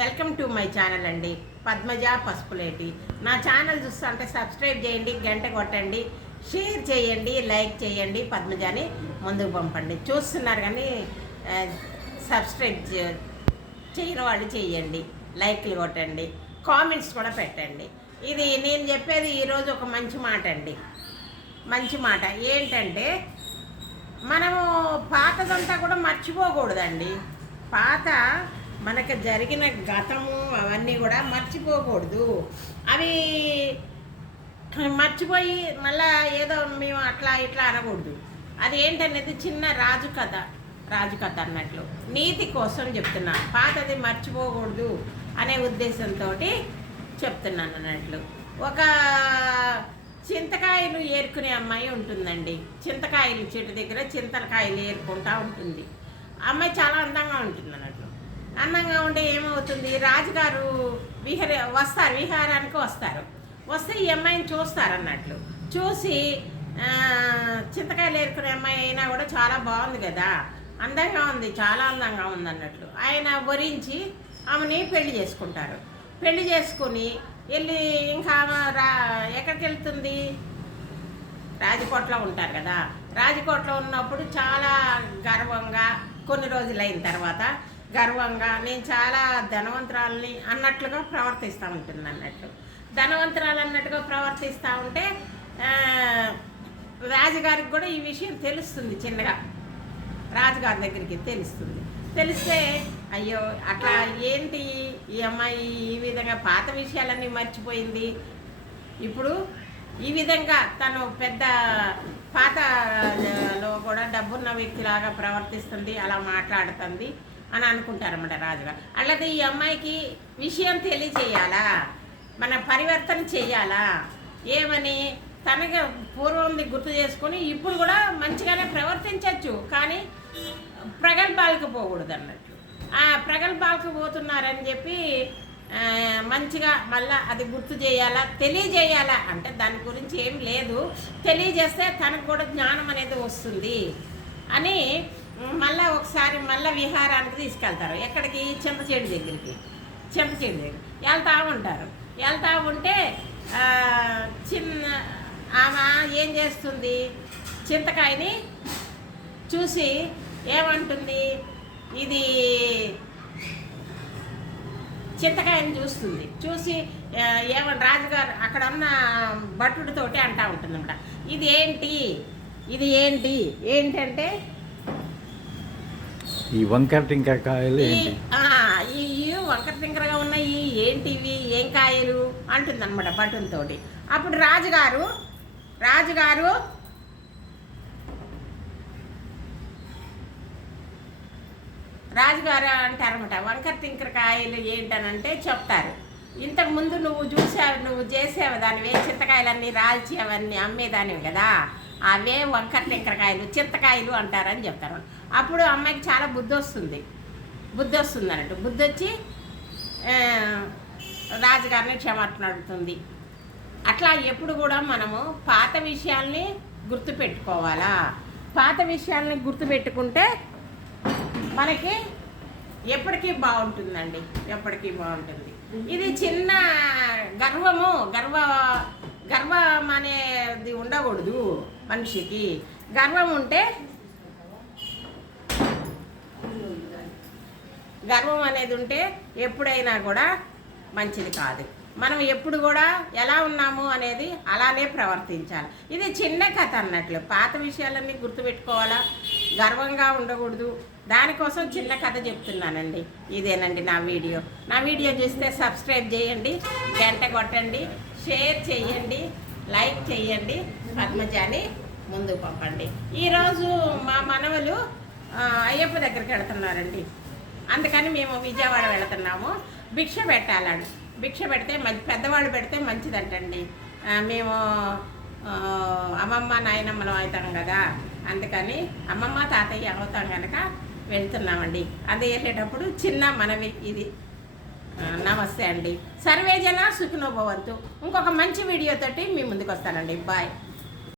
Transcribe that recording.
Welcome to my channel అండి. పద్మజ పసుపులేటి. నా channel చూస్తుంటే సబ్స్క్రైబ్ చేయండి గంట కొట్టండి షేర్ చేయండి లైక్ చేయండి పద్మజాని ముందుకు పంపండి. చూస్తున్నారు కానీ సబ్స్క్రైబ్ చేయని వాళ్ళు చేయండి లైక్లు కొట్టండి కామెంట్స్ కూడా పెట్టండి. ఇది నేను చెప్పేది ఈరోజు ఒక మంచి మాట అండి. మంచి మాట ఏంటంటే మనము పాతదంతా కూడా మర్చిపోకూడదండి. పాత మనకు జరిగిన గతము అవన్నీ కూడా మర్చిపోకూడదు. అవి మర్చిపోయి మళ్ళా ఏదో మేము అట్లా ఇట్లా అనకూడదు. అది ఏంటనేది చిన్న రాజు కథ. రాజు కథ అన్నట్లు. నీతి కోసం చెప్తున్నా. పాతది మర్చిపోకూడదు అనే ఉద్దేశంతో చెప్తున్నాను అన్నట్లు. ఒక చింతకాయలు ఏరుకునే అమ్మాయి ఉంటుందండి. చింతకాయలు చెట్టు దగ్గర చింతకాయలు ఏరుకుంటా ఉంటుంది. అమ్మాయి చాలా అందంగా ఉంటుంది అన్నట్లు. అందంగా ఉంటే ఏమవుతుంది? రాజుగారు విహర వస్తారు విహారానికి వస్తారు. వస్తే ఈ అమ్మాయిని చూస్తారు అన్నట్లు చూసి చింతకాయలు ఏరుకునే అమ్మాయి అయినా కూడా చాలా బాగుంది కదా. అందంగా ఉంది చాలా అందంగా ఉంది అన్నట్లు ఆయన వరించి ఆమెని పెళ్ళి చేసుకుంటారు. పెళ్ళి చేసుకుని వెళ్ళి ఇంకా ఆమె రా ఎక్కడికి వెళ్తుంది? రాజకోటలో ఉంటారు కదా. రాజకోటలో ఉన్నప్పుడు చాలా గర్వంగా కొన్ని రోజులు అయిన తర్వాత గర్వంగా నేను చాలా ధనవంతురాలని అన్నట్లుగా ప్రవర్తిస్తూ ఉంటుంది అన్నట్లు ధనవంతురాలు అన్నట్టుగా ప్రవర్తిస్తూ ఉంటే రాజుగారికి కూడా ఈ విషయం తెలుస్తుంది చిన్నగా. రాజుగారి దగ్గరికి తెలుస్తుంది. తెలిస్తే అయ్యో అట్లా ఏంటి ఈ అమ్మాయి ఈ విధంగా పాత విషయాలన్నీ మర్చిపోయింది? ఇప్పుడు ఈ విధంగా తను పెద్ద పాతలో కూడా డబ్బున్న వ్యక్తిలాగా ప్రవర్తిస్తుంది అలా మాట్లాడుతుంది. అని అనుకుంటారన్నమాట రాజుగారు. అలాగే ఈ అమ్మాయికి విషయం తెలియచేయాలా మన పరివర్తన చెయ్యాలా ఏమని? తనకి పూర్వంది గుర్తు చేసుకొని ఇప్పుడు కూడా మంచిగానే ప్రవర్తించవచ్చు కానీ ప్రగల్భాలకు పోకూడదు అన్నట్లు ఆ ప్రగల్భాలకు పోతున్నారని చెప్పి మంచిగా మళ్ళా అది గుర్తు చేయాలా? తెలియజేయాలా? అంటే దాని గురించి ఏం లేదు. తెలియజేస్తే తనకు కూడా జ్ఞానం అనేది వస్తుంది అని మళ్ళీ ఒకసారి మళ్ళీ విహారానికి తీసుకెళ్తారు. ఎక్కడికి? చింతచేడు దగ్గరికి. చింతచేడు దగ్గర. వెళ్తా ఉంటారు. వెళ్తా ఉంటే చిన్న ఆమె ఏం చేస్తుంది? చింతకాయని చూసి ఏమంటుంది? ఇది చింతకాయని చూస్తుంది. చూసి ఆ, రాజుగారు అక్కడ ఉన్న భటుడితోటి అంటా ఉంటుంది అనమాట ఇది ఏంటి ఇది ఏంటి? ఏంటంటే ఈ వంకర టింకర కాయలు ఏంటి? ఈ ఈ వంకర టింకరగా ఉన్నాయి ఏంటివి ఏం కాయలు అంటుంది అనమాట భటునితోటి అప్పుడు రాజుగారు రాజుగారు రాజుగారు అంటారనమాట వంకర టింకర కాయలు ఏంటనంటే చెప్తారు. ఇంతకు ముందు నువ్వు చూసావు నువ్వు చేసావు దానివే చింతకాయలన్నీ రాల్చి అవన్నీ అమ్మేదానివి కదా. అవే వంకర టెంకరకాయలు చింతకాయలు అంటారని చెప్తారు. అప్పుడు అమ్మాయికి చాలా బుద్ధి వస్తుంది. బుద్ధి వస్తుంది అన్నట్టు. బుద్ధి వచ్చి రాజుగారిని క్షమాపణ అడుగుతుంది. అట్లా ఎప్పుడు కూడా మనము పాత విషయాల్ని గుర్తుపెట్టుకోవాలా? పాత విషయాల్ని గుర్తుపెట్టుకుంటే మనకి ఎప్పటికీ బాగుంటుందండి. ఎప్పటికీ బాగుంటుంది. ఇది చిన్న గర్వము గర్వ గర్వం అనేది ఉండకూడదు మనిషికి. గర్వం ఉంటే గర్వం అనేది ఉంటే ఎప్పుడైనా కూడా మంచిది కాదు. మనం ఎప్పుడు కూడా ఎలా ఉన్నాము అనేది అలానే ప్రవర్తించాలి. ఇది చిన్న కథ అన్నట్లు. పాత విషయాలన్నీ గుర్తుపెట్టుకోవాలా? గర్వంగా ఉండకూడదు. దానికోసం చిన్న కథ చెప్తున్నానండి. ఇదేనండి నా వీడియో. నా వీడియో చూస్తే సబ్స్క్రైబ్ చేయండి. గంట కొట్టండి. షేర్ చేయండి లైక్ చేయండి పద్మజాని ముందుకు పంపండి. ఈరోజు మా మనవలు అయ్యప్ప దగ్గరికి వెళ్తున్నారండి. అందుకని మేము విజయవాడ వెళుతున్నాము. భిక్ష పెట్టాలని. భిక్ష పెడితే మంచి పెద్దవాళ్ళు పెడితే మంచిదంటండి. మేము అమ్మమ్మ నాయనమ్మలు అవుతాం కదా. అందుకని అమ్మమ్మ తాతయ్య అవుతాం కనుక వెళ్తున్నామండి. అది వెళ్ళేటప్పుడు చిన్న మనవి ఇది. నమస్తే అండి. సర్వేజన సుఖినోభవంతు ఇంకొక మంచి వీడియోతోటి మీ ముందుకు వస్తానండి బాయ్.